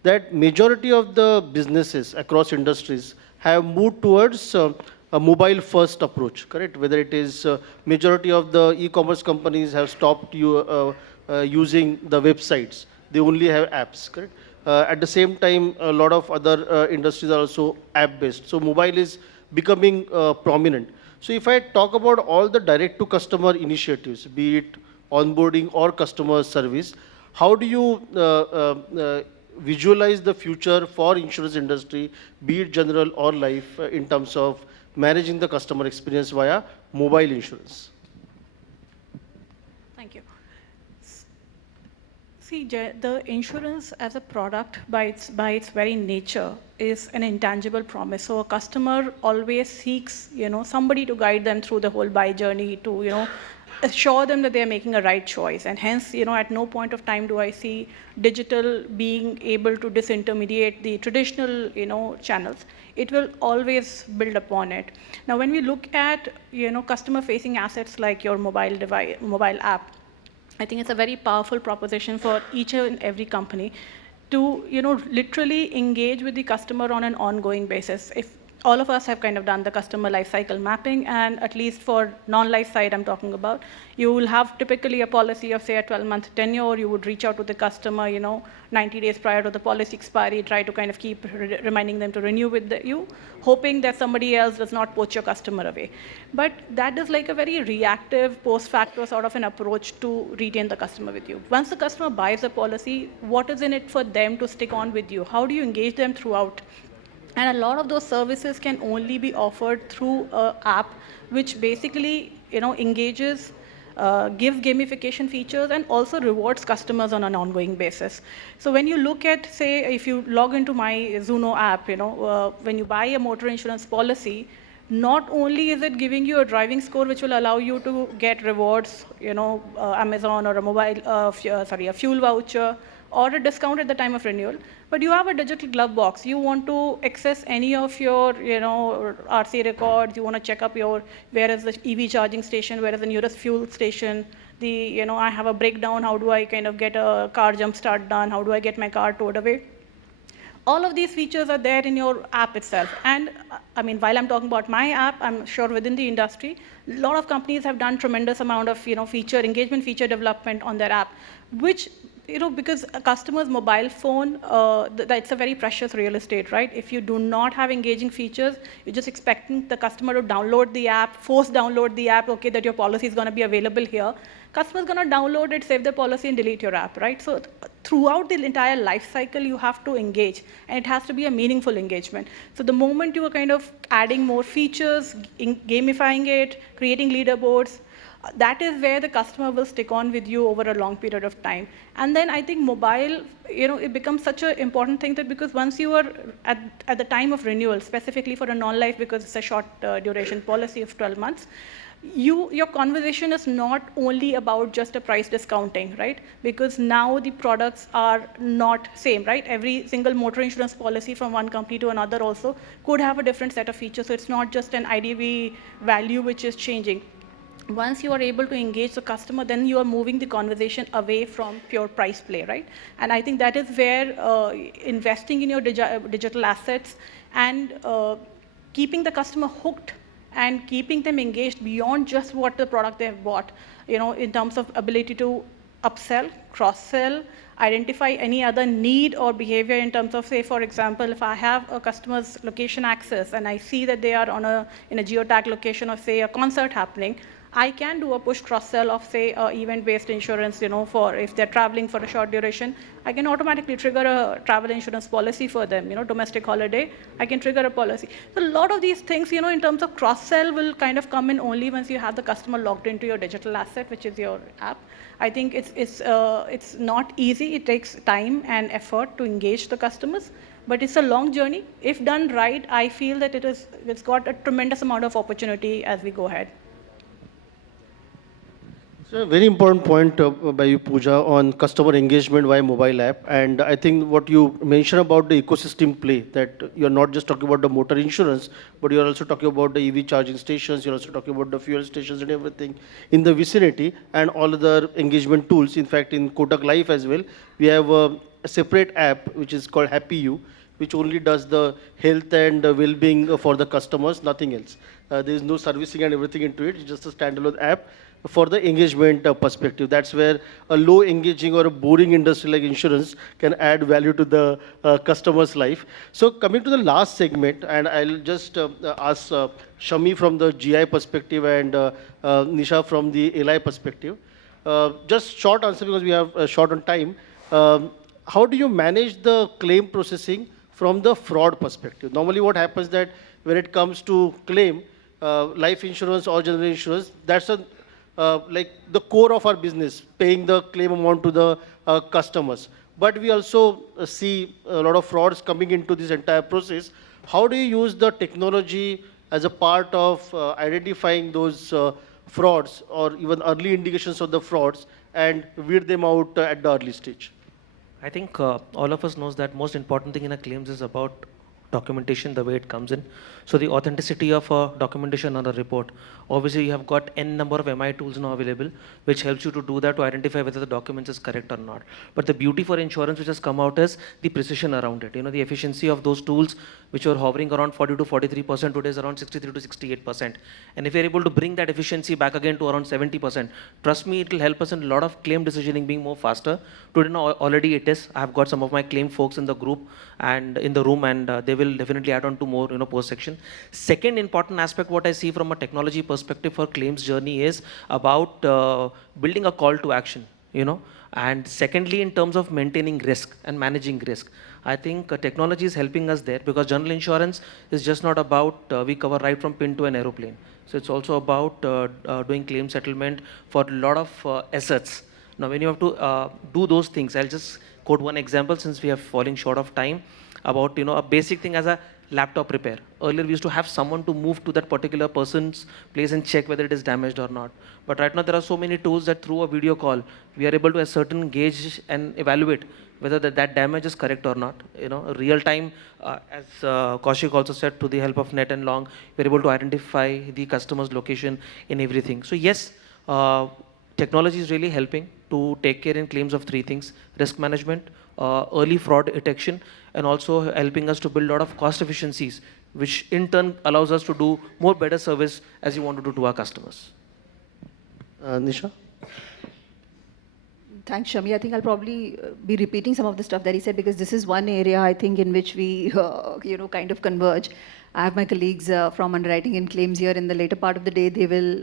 that majority of the businesses across industries have moved towards a mobile-first approach, correct? Whether it is majority of the e-commerce companies have stopped using the websites. They only have apps, correct? At the same time, a lot of other industries are also app-based. So mobile is becoming prominent. So if I talk about all the direct-to-customer initiatives, be it onboarding or customer service, how do you visualize the future for insurance industry, be it general or life, in terms of managing the customer experience via mobile insurance? Thank you. See, the insurance as a product by its very nature is an intangible promise. So a customer always seeks, somebody to guide them through the whole buy journey, to, assure them that they are making a right choice. And hence, at no point of time do I see digital being able to disintermediate the traditional, channels. It will always build upon it. Now, when we look at, customer-facing assets like your mobile app, I think it's a very powerful proposition for each and every company to, literally engage with the customer on an ongoing basis. If all of us have kind of done the customer lifecycle mapping, and at least for non-life side I'm talking about, you will have typically a policy of, say, a 12-month tenure. You would reach out to the customer, 90 days prior to the policy expiry, try to kind of keep reminding them to renew with you, hoping that somebody else does not poach your customer away. But that is like a very reactive, post-facto sort of an approach to retain the customer with you. Once the customer buys a policy, what is in it for them to stick on with you? How do you engage them throughout? And a lot of those services can only be offered through an app, which basically, engages, gives gamification features, and also rewards customers on an ongoing basis. So when you look at, say, if you log into my Zuno app, when you buy a motor insurance policy, not only is it giving you a driving score, which will allow you to get rewards, Amazon or a fuel voucher, or a discount at the time of renewal, but you have a digital glove box. You want to access any of your, RC records. You want to check up where is the EV charging station, where is the nearest fuel station. I have a breakdown. How do I kind of get a car jump start done? How do I get my car towed away? All of these features are there in your app itself. And I mean, while I'm talking about my app, I'm sure within the industry, a lot of companies have done tremendous amount of, engagement feature development on their app, which, because a customer's mobile phone, that's a very precious real estate, right? If you do not have engaging features, you're just expecting the customer to download the app, force download the app, okay, that your policy is going to be available here. Customer's going to download it, save the policy, and delete your app, right? So throughout the entire life cycle, you have to engage, and it has to be a meaningful engagement. So the moment you are kind of adding more features, gamifying it, creating leaderboards, that is where the customer will stick on with you over a long period of time. And then I think mobile, it becomes such an important thing that because once you are at the time of renewal, specifically for a non-life, because it's a short duration policy of 12 months, your conversation is not only about just a price discounting, right? Because now the products are not same, right? Every single motor insurance policy from one company to another also could have a different set of features. So it's not just an IDV value which is changing. Once you are able to engage the customer, then you are moving the conversation away from pure price play, right? And I think that is where investing in your digital assets and keeping the customer hooked and keeping them engaged beyond just what the product they have bought, in terms of ability to upsell, cross-sell, identify any other need or behavior in terms of, say, for example, if I have a customer's location access and I see that they are in a geotag location of, say, a concert happening, I can do a push cross-sell of, say, event-based insurance, for if they're traveling for a short duration, I can automatically trigger a travel insurance policy for them, domestic holiday, I can trigger a policy. So a lot of these things, in terms of cross-sell will kind of come in only once you have the customer logged into your digital asset, which is your app. I think it's not easy. It takes time and effort to engage the customers, but it's a long journey. If done right, I feel that it's got a tremendous amount of opportunity as we go ahead. So a very important point by you, Pooja, on customer engagement via mobile app. And I think what you mentioned about the ecosystem play, that you're not just talking about the motor insurance, but you're also talking about the EV charging stations, you're also talking about the fuel stations and everything in the vicinity and all other engagement tools. In fact, in Kotak Life as well, we have a separate app which is called Happy You, which only does the health and well-being for the customers, nothing else. There is no servicing and everything into it. It's just a standalone app for the engagement perspective. That's where a low engaging or a boring industry like insurance can add value to the customer's life. So coming to the last segment, and I'll just ask Shammi from the GI perspective and Nisha from the AIII perspective. Just short answer because we have short on time. How do you manage the claim processing from the fraud perspective? Normally what happens that when it comes to claim, life insurance or general insurance, that's like the core of our business, paying the claim amount to the customers. But we also see a lot of frauds coming into this entire process. How do you use the technology as a part of identifying those frauds or even early indications of the frauds and weed them out at the early stage? I think all of us knows that most important thing in a claims is about documentation, the way it comes in. So the authenticity of a documentation on a report. Obviously, you have got n number of MI tools now available, which helps you to do that, to identify whether the document is correct or not. But the beauty for insurance which has come out is the precision around it. The efficiency of those tools, which were hovering around 40 to 43%, today is around 63 to 68%. And if you're able to bring that efficiency back again to around 70%, trust me, it will help us in a lot of claim decisioning being more faster. Today now already it is. I've got some of my claim folks in the group and in the room, and they will definitely add on to more post section. Second important aspect what I see from a technology perspective for claims journey is about building a call to action, and secondly in terms of maintaining risk and managing risk. I think technology is helping us there, because general insurance is just not about we cover right from pin to an aeroplane. So it's also about doing claim settlement for a lot of assets. Now when you have to do those things, I'll just quote one example since we are falling short of time, about a basic thing as a laptop repair. Earlier we used to have someone to move to that particular person's place and check whether it is damaged or not. But right now there are so many tools that through a video call we are able to ascertain, gauge and evaluate whether that damage is correct or not. Real time, as Kaushik also said, to the help of net and long, we are able to identify the customer's location in everything. So yes, technology is really helping to take care in claims of three things: risk management, early fraud detection, and also helping us to build a lot of cost efficiencies, which in turn allows us to do more better service as you want to do to our customers. Nisha? Thanks, Shammi. I think I'll probably be repeating some of the stuff that he said, because this is one area I think in which we, kind of converge. I have my colleagues from underwriting and claims here. In the later part of the day, they will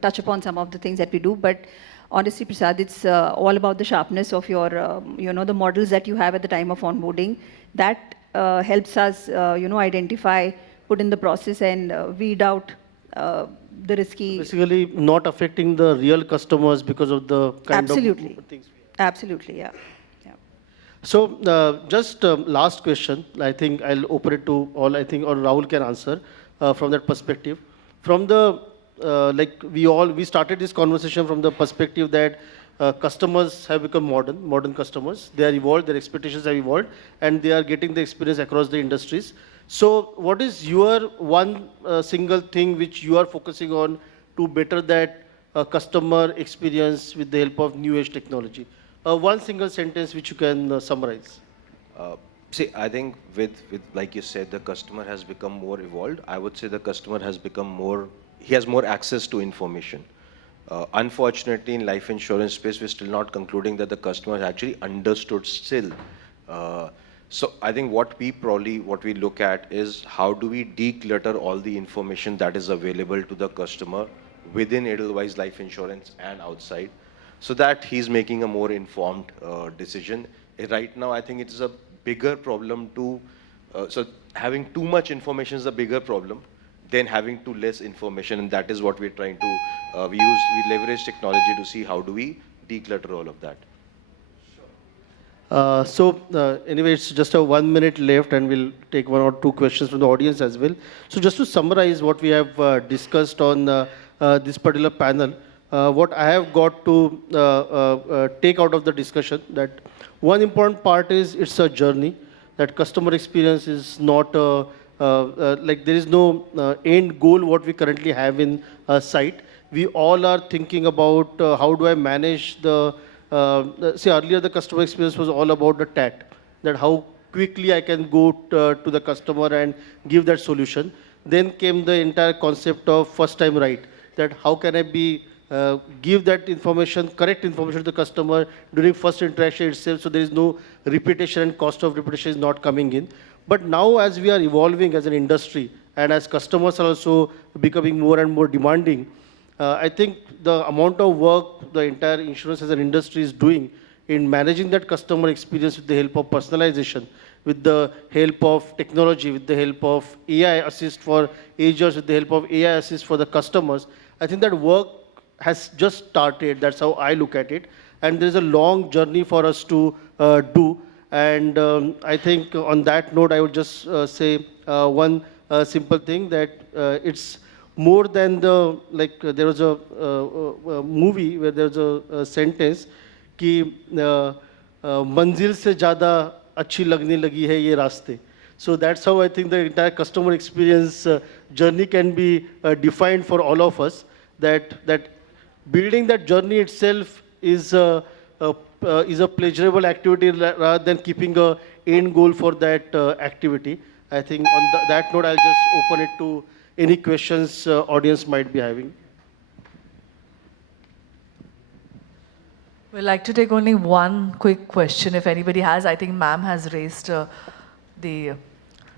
touch upon some of the things that we do. But honestly, Prasad, it's all about the sharpness of your, the models that you have at the time of onboarding. That helps us, identify, put in the process and weed out the risky. Basically, not affecting the real customers because of the kind Absolutely. of things we have. Absolutely, yeah. Yeah. So, just last question. I think I'll open it to all. I think, or Rahul can answer from that perspective. From the like we started this conversation from the perspective that customers have become modern customers. They are evolved. Their expectations have evolved, and they are getting the experience across the industries. So, what is your one single thing which you are focusing on to better that customer experience with the help of new age technology? One single sentence which you can summarize. See, I think with like you said, the customer has become more evolved. I would say the customer has become more, he has more access to information. Unfortunately, in life insurance space, we're still not concluding that the customer has actually understood still. So I think what we look at is how do we declutter all the information that is available to the customer within Edelweiss life insurance and outside, so that he's making a more informed decision. Right now, I think it is a bigger problem to, so having too much information is a bigger problem than having too less information, and that is what we're trying to, we leverage technology to see how do we declutter all of that. Anyway, it's just a 1 minute left, and we'll take one or two questions from the audience as well. So just to summarize what we have discussed on this particular panel, what I have got to take out of the discussion, that one important part is it's a journey, that customer experience is not like there is no end goal what we currently have in sight. We all are thinking about how do I manage the, see earlier the customer experience was all about the TAT, that how quickly I can go to the customer and give that solution. Then came the entire concept of first time right, that how can I be give that information, correct information to the customer during first interaction itself, so there is no repetition and cost of repetition is not coming in. But now as we are evolving as an industry and as customers are also becoming more and more demanding, I think the amount of work the entire insurance as an industry is doing in managing that customer experience with the help of personalization, with the help of technology, with the help of AI assist for agents, with the help of AI assist for the customers, I think that work has just started. That's how I look at it. And there's a long journey for us to do. And I think on that note, I would just say one simple thing, that it's more than the, like there was a movie where there was a sentence कि मंजिल से ज़्यादा अच्छी लगने लगी है ये रास्ते. So that's how I think the entire customer experience journey can be defined for all of us, that building that journey itself is a pleasurable activity rather than keeping a end goal for that activity. I think on that note, I'll just open it to any questions audience might be having. We'd like to take only one quick question if anybody has. I think ma'am has raised the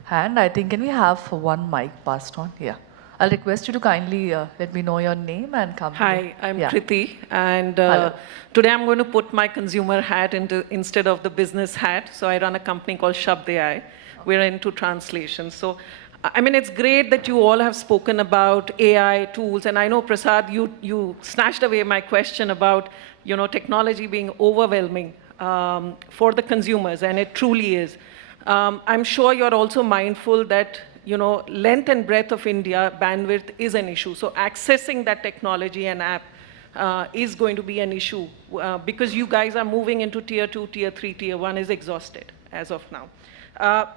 hand. I think, can we have one mic passed on? Yeah. I'll request you to kindly let me know your name and company. Hi, I'm Kriti, and Hello. today I'm going to put my consumer hat instead of the business hat. So I run a company called 𝐶𝐶. We're into translation. So, I mean, it's great that you all have spoken about AI tools, and I know, Prasad, you snatched away my question about, you know, technology being overwhelming for the consumers, and it truly is. I'm sure you're also mindful that, you know, length and breadth of India, bandwidth is an issue. So accessing that technology and app is going to be an issue because you guys are moving into tier 2, tier 3, tier 1 is exhausted as of now.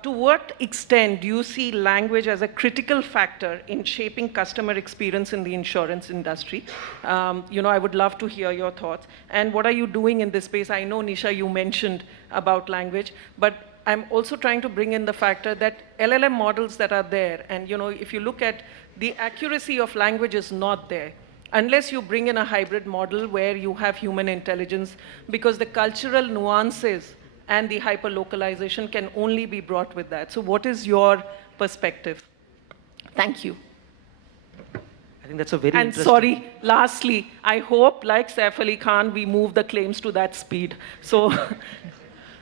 To what extent do you see language as a critical factor in shaping customer experience in the insurance industry? You know, I would love to hear your thoughts. And what are you doing in this space? I know, Nisha, you mentioned about language, but I'm also trying to bring in the factor that LLM models that are there, and you know, if you look at the accuracy of language is not there, unless you bring in a hybrid model where you have human intelligence, because the cultural nuances and the hyper-localization can only be brought with that. So what is your perspective? Thank you. I think that's a very And interesting... sorry, lastly, I hope, like Saif Ali Khan, we move the claims to that speed. So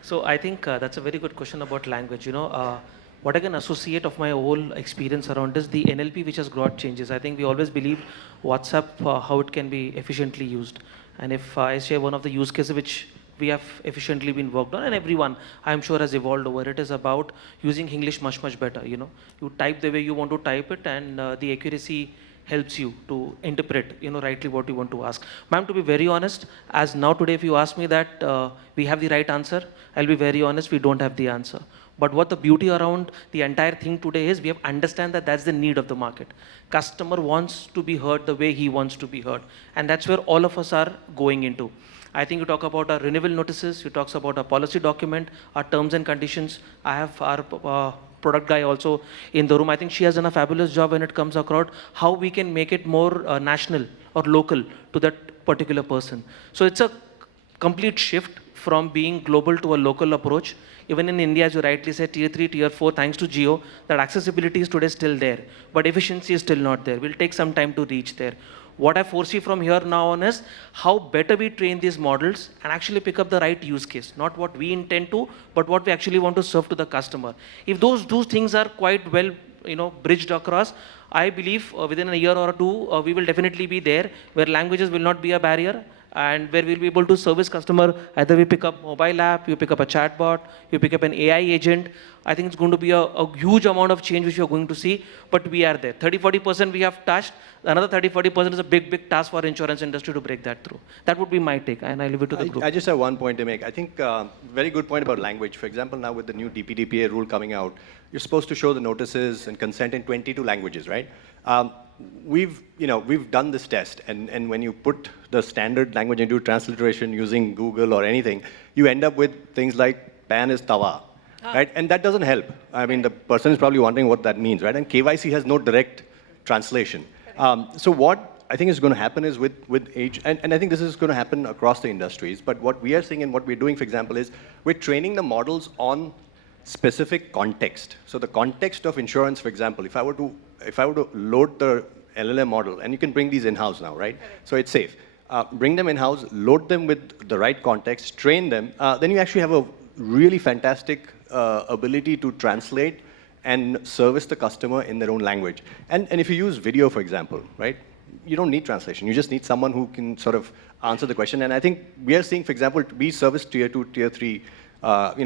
So I think that's a very good question about language. You know, what I can associate of my whole experience around is the NLP which has brought changes. I think we always believe WhatsApp, how it can be efficiently used. And if I share one of the use cases which we have efficiently been worked on, and everyone, I'm sure, has evolved over it, is about using English much, much better. You know, you type the way you want to type it, and the accuracy helps you to interpret, rightly what you want to ask. Ma'am, to be very honest, as now today, if you ask me that we have the right answer, I'll be very honest, we don't have the answer. But what the beauty around the entire thing today is, we have understand that that's the need of the market. Customer wants to be heard the way he wants to be heard. And that's where all of us are going into. I think you talk about our renewal notices, you talk about our policy document, our terms and conditions. I have our product guy also in the room. I think she has done a fabulous job when it comes across how we can make it more national or local to that particular person. So it's a complete shift from being global to a local approach. Even in India, as you rightly said, tier 3, tier 4, thanks to Jio, that accessibility is today still there, but efficiency is still not there. We'll take some time to reach there. What I foresee from here now on is how better we train these models and actually pick up the right use case, not what we intend to, but what we actually want to serve to the customer. If those things are quite well, bridged across, I believe within a year or two, we will definitely be there where languages will not be a barrier, and where we'll be able to service customer. Either we pick up mobile app, you pick up a chatbot, you pick up an AI agent. I think it's going to be a huge amount of change which you're going to see, but we are there. 30-40% we have touched. Another 30-40% is a big task for insurance industry to break that through. That would be my take, and I leave it to the group. I just have one point to make. I think very good point about language. For example, now with the new DPDPA rule coming out, you're supposed to show the notices and consent in 22 languages, right? We've done this test, and when you put the standard language into transliteration using Google or anything, you end up with things like pan is tawa, right? And that doesn't help. I mean, the person is probably wondering what that means, right? And KYC has no direct translation. So what I think is going to happen is with age, and I think this is going to happen across the industries, but what we are seeing and what we're doing, for example, is we're training the models on specific context. So the context of insurance, for example, if I were to load the LLM model, and you can bring these in-house now, right? So it's safe. Bring them in-house, load them with the right context, train them, then you actually have a really fantastic ability to translate and service the customer in their own language. And if you use video, for example, right? You don't need translation. You just need someone who can sort of answer the question. And I think we are seeing, for example, we service tier 2, tier 3,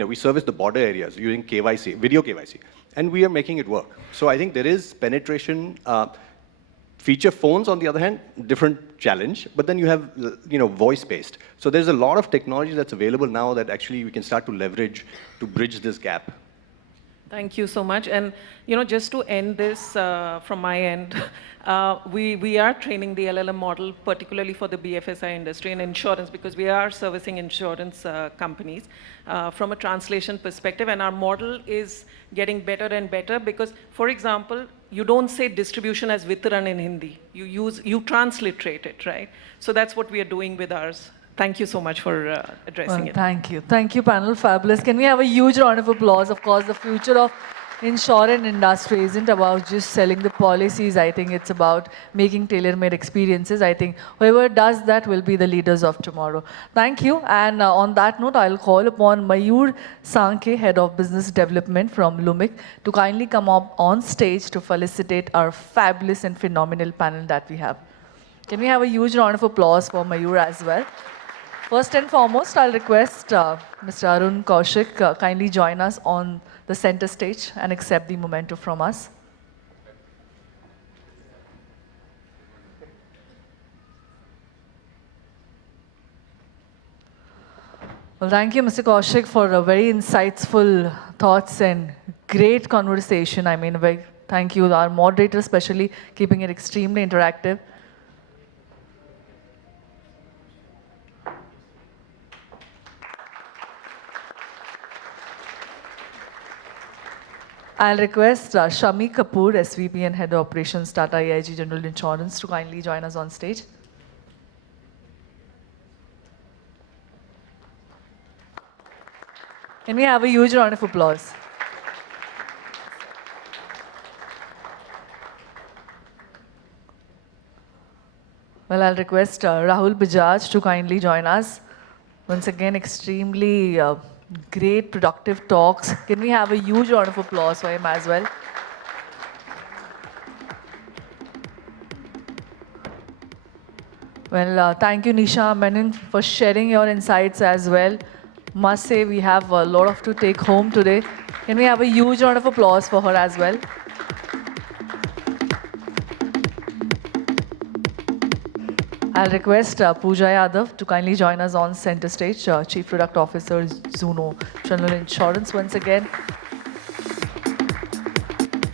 we service the border areas using KYC, video KYC, and we are making it work. So I think there is penetration. Feature phones, on the other hand, different challenge, but then you have, voice-based. So there's a lot of technology that's available now that actually we can start to leverage to bridge this gap. Thank you so much. And just to end this from my end, we are training the LLM model, particularly for the BFSI industry and insurance, because we are servicing insurance companies from a translation perspective. And our model is getting better and better because, for example, you don't say distribution as Vitran in Hindi. You transliterate it, right? So that's what we are doing with ours. Thank you so much for addressing it. Thank you. Thank you, panel. Fabulous. Can we have a huge round of applause? Of course, the future of insurance industry isn't about just selling the policies. I think it's about making tailor-made experiences. I think whoever does that will be the leaders of tomorrow. Thank you. And on that note, I'll call upon Mayur Sankhe, Head of Business Development from Lumik, to kindly come up on stage to felicitate our fabulous and phenomenal panel that we have. Can we have a huge round of applause for Mayur as well? First and foremost, I'll request Mr. Arun Kaushik kindly join us on the center stage and accept the memento from us. Well, thank you, Mr. Kaushik, for a very insightful thoughts and great conversation. I mean, thank you, our moderator, especially keeping it extremely interactive. I'll request Shammi Kapoor, SVP and Head of Operations, TATA AIG General Insurance, to kindly join us on stage. Can we have a huge round of applause? Well, I'll request Rahul Bajaj to kindly join us. Once again, extremely Great productive talks. Can we have a huge round of applause for him as well? Well, thank you, Nisha, Menon, for sharing your insights as well. Must say we have a lot of to take home today. Can we have a huge round of applause for her as well? I'll request Pooja Yadav to kindly join us on center stage, Chief Product Officer, Zuno General Insurance once again.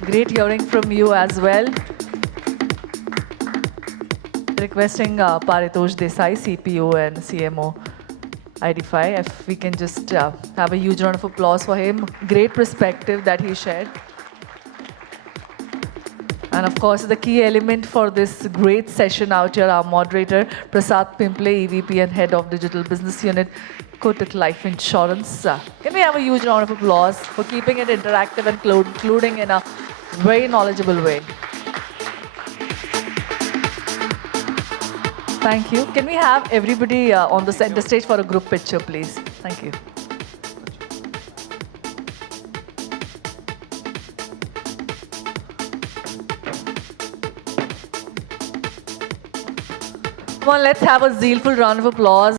Great hearing from you as well. Requesting Paritosh Desai, CPO and CMO, IDfy, if we can just have a huge round of applause for him. Great perspective that he shared. And of course, the key element for this great session out here, our moderator, Prasad Pimple, EVP and Head of Digital Business Unit, Kotak Life Insurance. Can we have a huge round of applause for keeping it interactive and concluding in a very knowledgeable way? Thank you. Can we have everybody on the center stage for a group picture, please? Thank you. Come on, let's have a zealful round of applause.